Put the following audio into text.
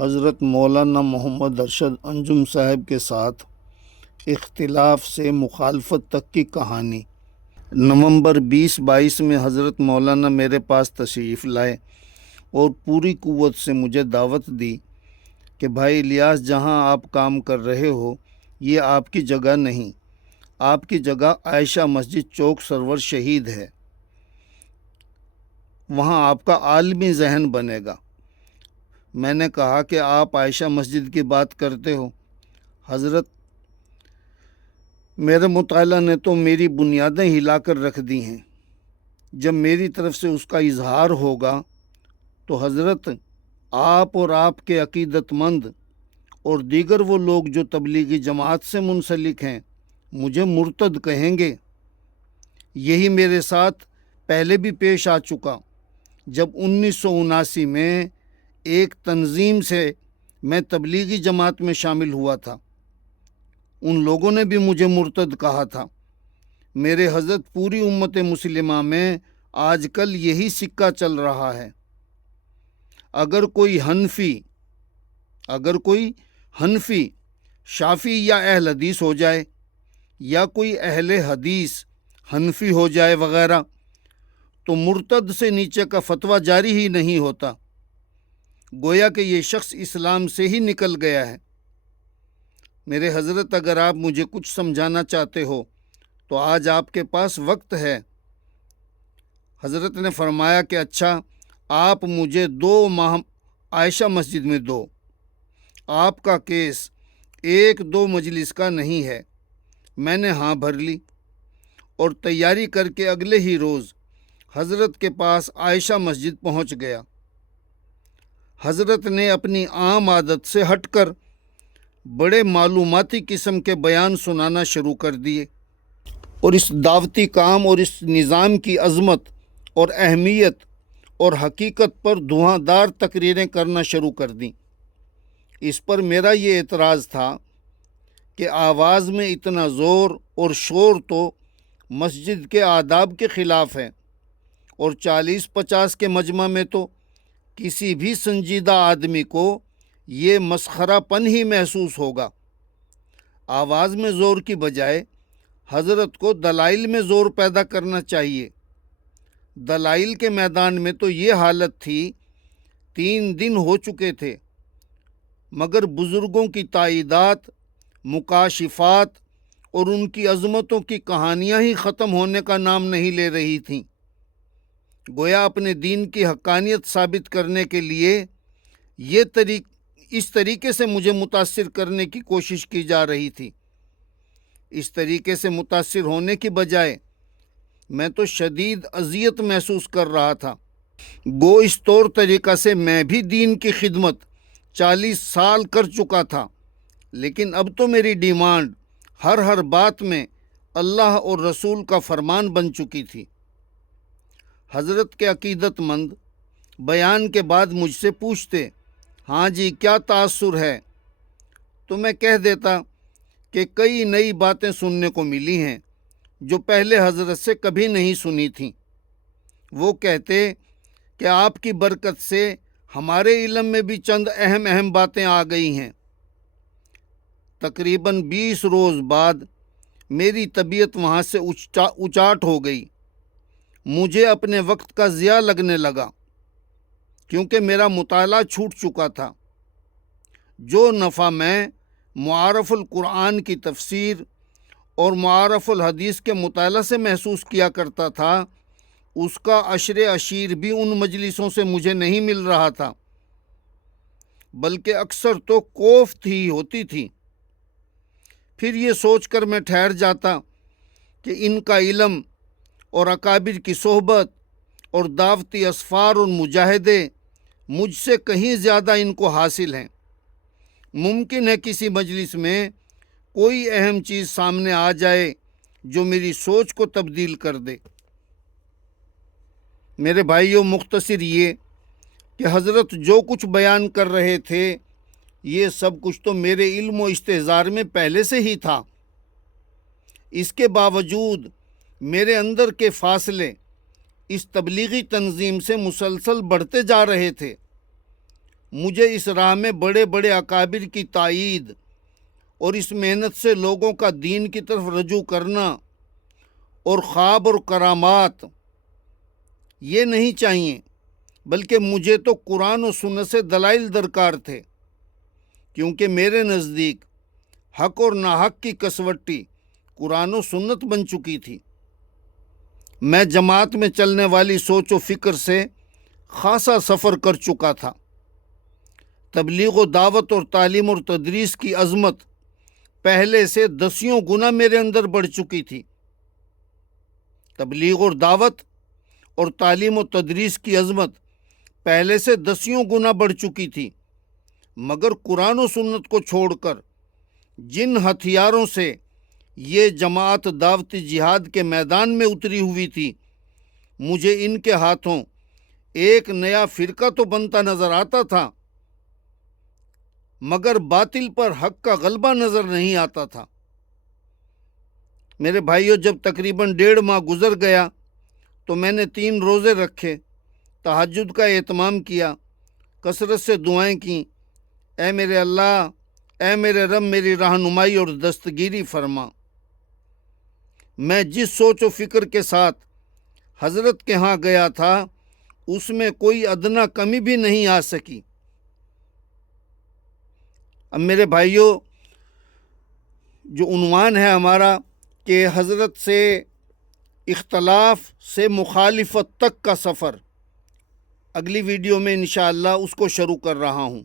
حضرت مولانا محمد ارشد انجم صاحب کے ساتھ اختلاف سے مخالفت تک کی کہانی۔ نومبر 2022 میں حضرت مولانا میرے پاس تشریف لائے اور پوری قوت سے مجھے دعوت دی کہ بھائی الیاس، جہاں آپ کام کر رہے ہو یہ آپ کی جگہ نہیں، آپ کی جگہ عائشہ مسجد چوک سرور شہید ہے، وہاں آپ کا عالمی ذہن بنے گا۔ میں نے کہا کہ آپ عائشہ مسجد کی بات کرتے ہو حضرت، میرے مطالعہ نے تو میری بنیادیں ہلا کر رکھ دی ہیں، جب میری طرف سے اس کا اظہار ہوگا تو حضرت آپ اور آپ کے عقیدت مند اور دیگر وہ لوگ جو تبلیغی جماعت سے منسلک ہیں مجھے مرتد کہیں گے۔ یہی میرے ساتھ پہلے بھی پیش آ چکا، جب 1979 میں ایک تنظیم سے میں تبلیغی جماعت میں شامل ہوا تھا، ان لوگوں نے بھی مجھے مرتد کہا تھا۔ میرے حضرت پوری امت مسلمہ میں آج کل یہی سکہ چل رہا ہے۔ اگر کوئی حنفی شافی یا اہل حدیث ہو جائے، یا کوئی اہل حدیث حنفی ہو جائے وغیرہ، تو مرتد سے نیچے کا فتویٰ جاری ہی نہیں ہوتا، گویا کہ یہ شخص اسلام سے ہی نکل گیا ہے۔ میرے حضرت، اگر آپ مجھے کچھ سمجھانا چاہتے ہو تو آج آپ کے پاس وقت ہے۔ حضرت نے فرمایا کہ اچھا، آپ مجھے 2 ماہ عائشہ مسجد میں دو، آپ کا کیس 1-2 مجلس کا نہیں ہے۔ میں نے ہاں بھر لی اور تیاری کر کے اگلے ہی روز حضرت کے پاس عائشہ مسجد پہنچ گیا۔ حضرت نے اپنی عام عادت سے ہٹ کر بڑے معلوماتی قسم کے بیان سنانا شروع کر دیے، اور اس دعوتی کام اور اس نظام کی عظمت اور اہمیت اور حقیقت پر دھواں دار تقریریں کرنا شروع کر دیں۔ اس پر میرا یہ اعتراض تھا کہ آواز میں اتنا زور اور شور تو مسجد کے آداب کے خلاف ہے، اور 40-50 کے مجمع میں تو کسی بھی سنجیدہ آدمی کو یہ مسخرہ پن ہی محسوس ہوگا۔ آواز میں زور کی بجائے حضرت کو دلائل میں زور پیدا کرنا چاہیے۔ دلائل کے میدان میں تو یہ حالت تھی، 3 دن ہو چکے تھے مگر بزرگوں کی تائیدات، مکاشفات اور ان کی عظمتوں کی کہانیاں ہی ختم ہونے کا نام نہیں لے رہی تھیں۔ گویا اپنے دین کی حقانیت ثابت کرنے کے لیے اس طریقے سے مجھے متاثر کرنے کی کوشش کی جا رہی تھی۔ اس طریقے سے متاثر ہونے کی بجائے میں تو شدید اذیت محسوس کر رہا تھا۔ گو اس طور طریقہ سے میں بھی دین کی خدمت 40 سال کر چکا تھا، لیکن اب تو میری ڈیمانڈ ہر بات میں اللہ اور رسول کا فرمان بن چکی تھی۔ حضرت کے عقیدت مند بیان کے بعد مجھ سے پوچھتے، ہاں جی کیا تاثر ہے؟ تو میں کہہ دیتا کہ کئی نئی باتیں سننے کو ملی ہیں جو پہلے حضرت سے کبھی نہیں سنی تھیں۔ وہ کہتے کہ آپ کی برکت سے ہمارے علم میں بھی چند اہم باتیں آ گئی ہیں۔ تقریباً 20 روز بعد میری طبیعت وہاں سے اچاٹ ہو گئی۔ مجھے اپنے وقت کا ضیاع لگنے لگا، کیونکہ میرا مطالعہ چھوٹ چکا تھا۔ جو نفع میں معارف القرآن کی تفسیر اور معارف الحدیث کے مطالعہ سے محسوس کیا کرتا تھا، اس کا عشیر بھی ان مجلسوں سے مجھے نہیں مل رہا تھا، بلکہ اکثر تو کوفت ہی ہوتی تھی۔ پھر یہ سوچ کر میں ٹھہر جاتا کہ ان کا علم اور اکابر کی صحبت اور دعوتی اسفار اور مجاہدے مجھ سے کہیں زیادہ ان کو حاصل ہیں۔ ممکن ہے کسی مجلس میں کوئی اہم چیز سامنے آ جائے جو میری سوچ کو تبدیل کر دے۔ میرے بھائیوں، مختصر یہ کہ حضرت جو کچھ بیان کر رہے تھے یہ سب کچھ تو میرے علم و استحضار میں پہلے سے ہی تھا۔ اس کے باوجود میرے اندر کے فاصلے اس تبلیغی تنظیم سے مسلسل بڑھتے جا رہے تھے۔ مجھے اس راہ میں بڑے بڑے اکابر کی تائید اور اس محنت سے لوگوں کا دین کی طرف رجوع کرنا اور خواب اور کرامات یہ نہیں چاہیے، بلکہ مجھے تو قرآن و سنت سے دلائل درکار تھے، کیونکہ میرے نزدیک حق اور ناحق کی کسوٹی قرآن و سنت بن چکی تھی۔ میں جماعت میں چلنے والی سوچ و فکر سے خاصا سفر کر چکا تھا۔ تبلیغ و دعوت اور تعلیم اور تدریس کی عظمت پہلے سے 10 گنا میرے اندر بڑھ چکی تھی۔ تبلیغ اور دعوت اور تعلیم و تدریس کی عظمت پہلے سے 10 گنا بڑھ چکی تھی، مگر قرآن و سنت کو چھوڑ کر جن ہتھیاروں سے یہ جماعت دعوتی جہاد کے میدان میں اتری ہوئی تھی، مجھے ان کے ہاتھوں ایک نیا فرقہ تو بنتا نظر آتا تھا، مگر باطل پر حق کا غلبہ نظر نہیں آتا تھا۔ میرے بھائیوں، جب تقریباً 1.5 ماہ گزر گیا تو میں نے 3 روزے رکھے، تہجد کا اہتمام کیا، کثرت سے دعائیں کیں، اے میرے اللہ، اے میرے رب، میری رہنمائی اور دستگیری فرما۔ میں جس سوچ و فکر کے ساتھ حضرت کے ہاں گیا تھا اس میں کوئی ادنا کمی بھی نہیں آ سکی۔ اب میرے بھائیوں، جو عنوان ہے ہمارا کہ حضرت سے اختلاف سے مخالفت تک کا سفر، اگلی ویڈیو میں انشاءاللہ اس کو شروع کر رہا ہوں۔